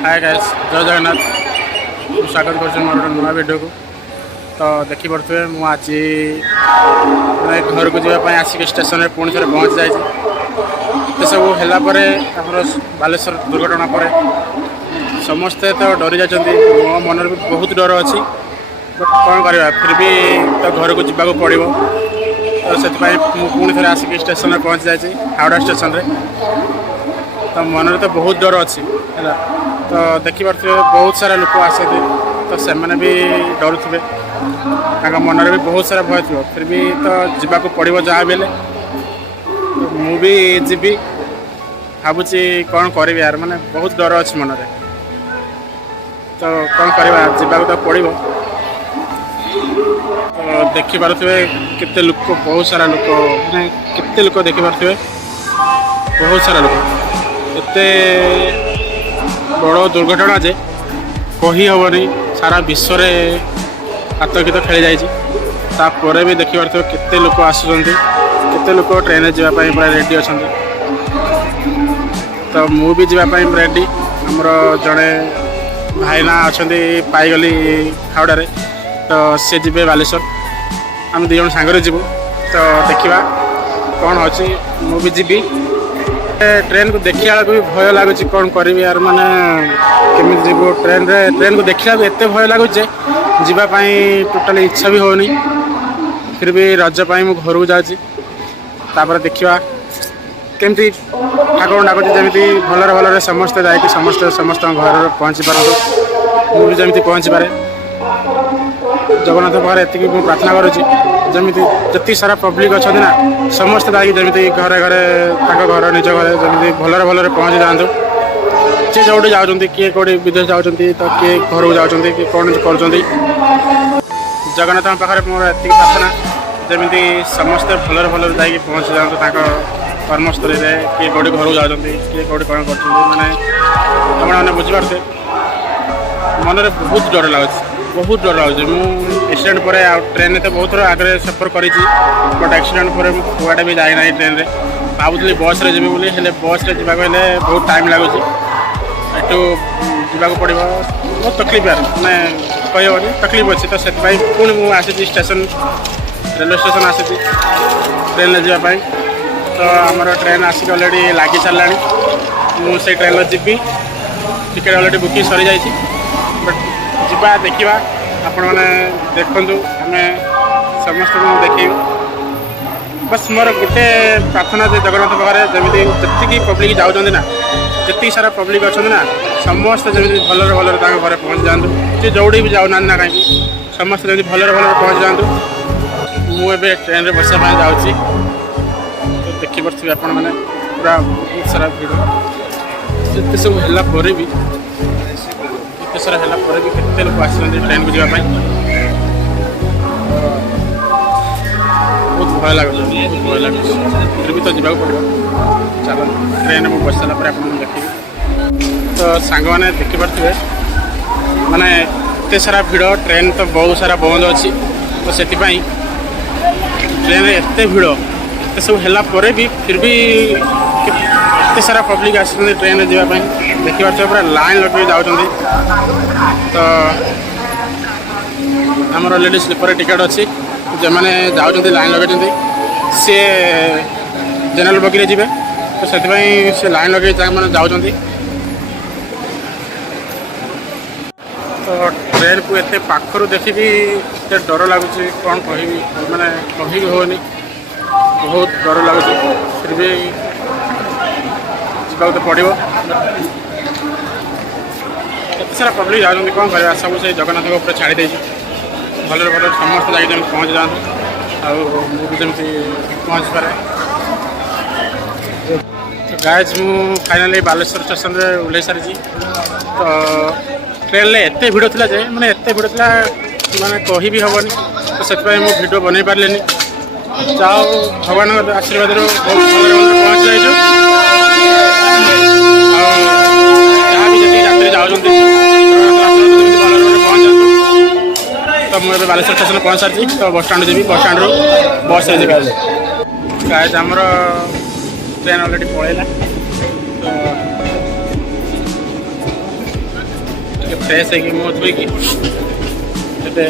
Hi guys, जय जगन्नाथ। स्वागत कर मोर नुआ वीडियो को। तो देखिपे मुझे आज घर को जावाई आसिक स्टेशन में पुणी थे पहुँच जाए सब है बालेश्वर दुर्घटना पर समस्ते तो डरी जाती। मो मन भी बहुत डर अच्छी, बट कौन करवा फिर भी तो घर को जावाक पड़ो। तो से पुणी थे आसिक स्टेशन में पहुँच जाए हावड़ा स्टेशन में। तो मन में तो बहुत डर अच्छी है। तो देखिपे बहुत सारा लोक आसते तो से भी डरुवे, मन में भी बहुत सारा भय थी। फिर भी तो जावाक पड़ो जहाँ भी। तो मुझे जीवी भावुची कौन करी यार, माने बहुत डर अच्छी मन में। तो कौन करवा जावाक तो पड़ो। तो देखिपे केते लोक, बहुत सारा लोक मैंने केते लोक देखिपे, बहुत सारा लोक। एते बड़ दुर्घटना जे कही हेनी, सारा विश्व में आतंकित खेली जापर भी देखिपे केते लोक आसुँच, केते लोक ट्रेन में जावाई पूरा रेडी अच्छा। तो मु भी जावाई रेडी। आमर जड़े भाईना अच्छा पाईगली हावड़ा रे, तो सी जी बालेश्वर, आम दु जन सांगे जीवु। तो देखा कौन अच्छी, मुझे जीवी। ट्रेन को देखा बेलू भी भय लगुच, कौन करी यार, माने केमी जीव ट्रेन को देखा एत भय लगुच जीवाई टोटाली इच्छा भी होनी। फिर भी रजपाई मु घर को जाऊँगी। देखा केमती ठाकुर डाकुच जमी भलरे भलरे समस्ते जाकि समस्त घर पहुँची पारतु। मुझे जमी पहुँची पारे जगन्नाथ पाखे एति प्रार्थना करुँची। जमी जी सारा पब्लिक अच्छा ना, समस्ते जाकि जमी घरे घरे घर निज घरे जमी भलरे भलरे पहुँची जातु। सी जो जाऊँच किए कौटी विदेश जाऊँच, तो किए घर को जाऊँच, किए कौन कर जगन्नाथ पाखे मोर एति प्रार्थना जमी समस्ते भलरे भलरे जाकि पहुँची जातु कर्मस्थली में। किए कौटी घर को जाऊँच, किए कौटी कौन कर मैंने बुझीपारे। मन में बहुत डर लगुच, बहुत डर लगुच। मुझे एक्सीडेंट पर ट्रेन में तो बहुत थोड़ा आगे सफर करी, बट एक्सीडेंट पर कुआडे भी जाए ना ट्रेन में। भावुली बस रे जी बोली, बस रे जावाक बहुत टाइम लगुच। एटू जावाक पड़ो, बहुत तकलीफ यार, मैंने कहनी तकलीफ अच्छी। तो से पुणी मुझे आसी स्टेशन, रेलवे स्टेशन आसी ट्रेन में जावाई। तो आमर ट्रेन आसिक अलरेडी लगी सारा। मुझे ट्रेन में जीवी, टिकेट अलरेडी बुकिंग सरी जाइए। बट जा देखा आपण मैंने देखु, आम समस्त देख। बस मोर गोटे प्रार्थना जे जगन्नाथ पाखे जमी जी पब्लिक जाऊँच ना, जी सारा पब्लिक अच्छा ना, समस्त जमी भलरे भलरे घर पहुँच जातु। सी जोड़ी भी जाऊना ना कहीं, समस्त जमी भलरे भलरे पहुँच जातु। मुझे ट्रेन में बसापी जाऊँगी। तो देखिपे आपण मैंने पूरा बहुत सारा भिड़ जिते सब है भी, एत सारा है भी केते लोक आस ट्रेन को जावाई। बहुत भय लगे, बहुत भय लगे। फिर भी तो जावाक पड़ो। चलो ट्रेन में बस सारा आप देखिए। तो सांग मैंने देखिपे माने एत सारा भिड़, ट्रेन तो बहुत सारा बंद अच्छी। तो से ट्रेन में एत भिड़ एत सब है भी, फिर भी एत सारा पब्लिक आस ट्रेन में जावाई। देखिए पूरा लाइन लगे जाऊँ। तो आमर अलरेडी स्लीपर टिकेट अच्छी, जो मैंने जाऊँ लाइन लगे सी जनरल बगी जी। तो से लाइन लगे मैंने जाऊँ। तो ट्रेन को एत पाखर देखी भी एत डर लगुच, कौन कह मैंने कही होनी, बहुत डर लगुच। फिर भी जावाक तो पड़ो। एत सारा पब्लिक जाऊँच, कौन कर सब से जगन्नाथ ऊपर छाड़ी दे भलरे भलरे समस्त जाकि पहुँच जातु। मुझे पहुँच पारे। तो गाइज मु फाइनाली बालेश्वर स्टेशन रे ओह्लैई सारी। तो ट्रेन में एत भिड़ था जे मैंने एत भिड़ था मैंने कही भी हेनी। तो से भिडियो बन पारे। जाओ भगवान आशीर्वाद बहुत भलरे भलरे पहुँच जाइए। जहाँ भी जी रात्रि जाऊँच पहुँच जातु। तो मुझे बालेश्वर स्टेशन पहुँच सारी। तो बस स्टाण जी, बस स्टाण रू बस रे जी गाइज आमर ट्रेन अलरेडी पलैला। तो ଫ୍ରେଶ୍ ହେଇକି ମୁହଁ ଧୋଇକି ଏବେ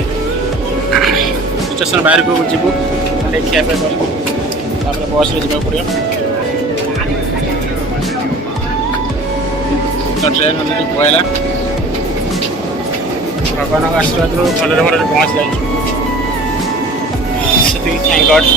ଷ୍ଟେସନ ବାହାରକୁ ଯିବୁ ଖାଲି ଖିଆ ପିଆ କରିବୁ ତାପରେ ବସ୍ରେ ଯିବାକୁ ପଡ଼ିବ। ତ ଟ୍ରେନ୍ ଅଲରେଡ଼ି ପଳେଇଲା। ଭଗବାନଙ୍କ ଆଶୀର୍ବାଦରୁ ଭଲରେ ଭଲରେ ପହଞ୍ଚି ଯାଇଛୁ ସେତିକି ଥ୍ୟାଙ୍କ ଗଡ୍।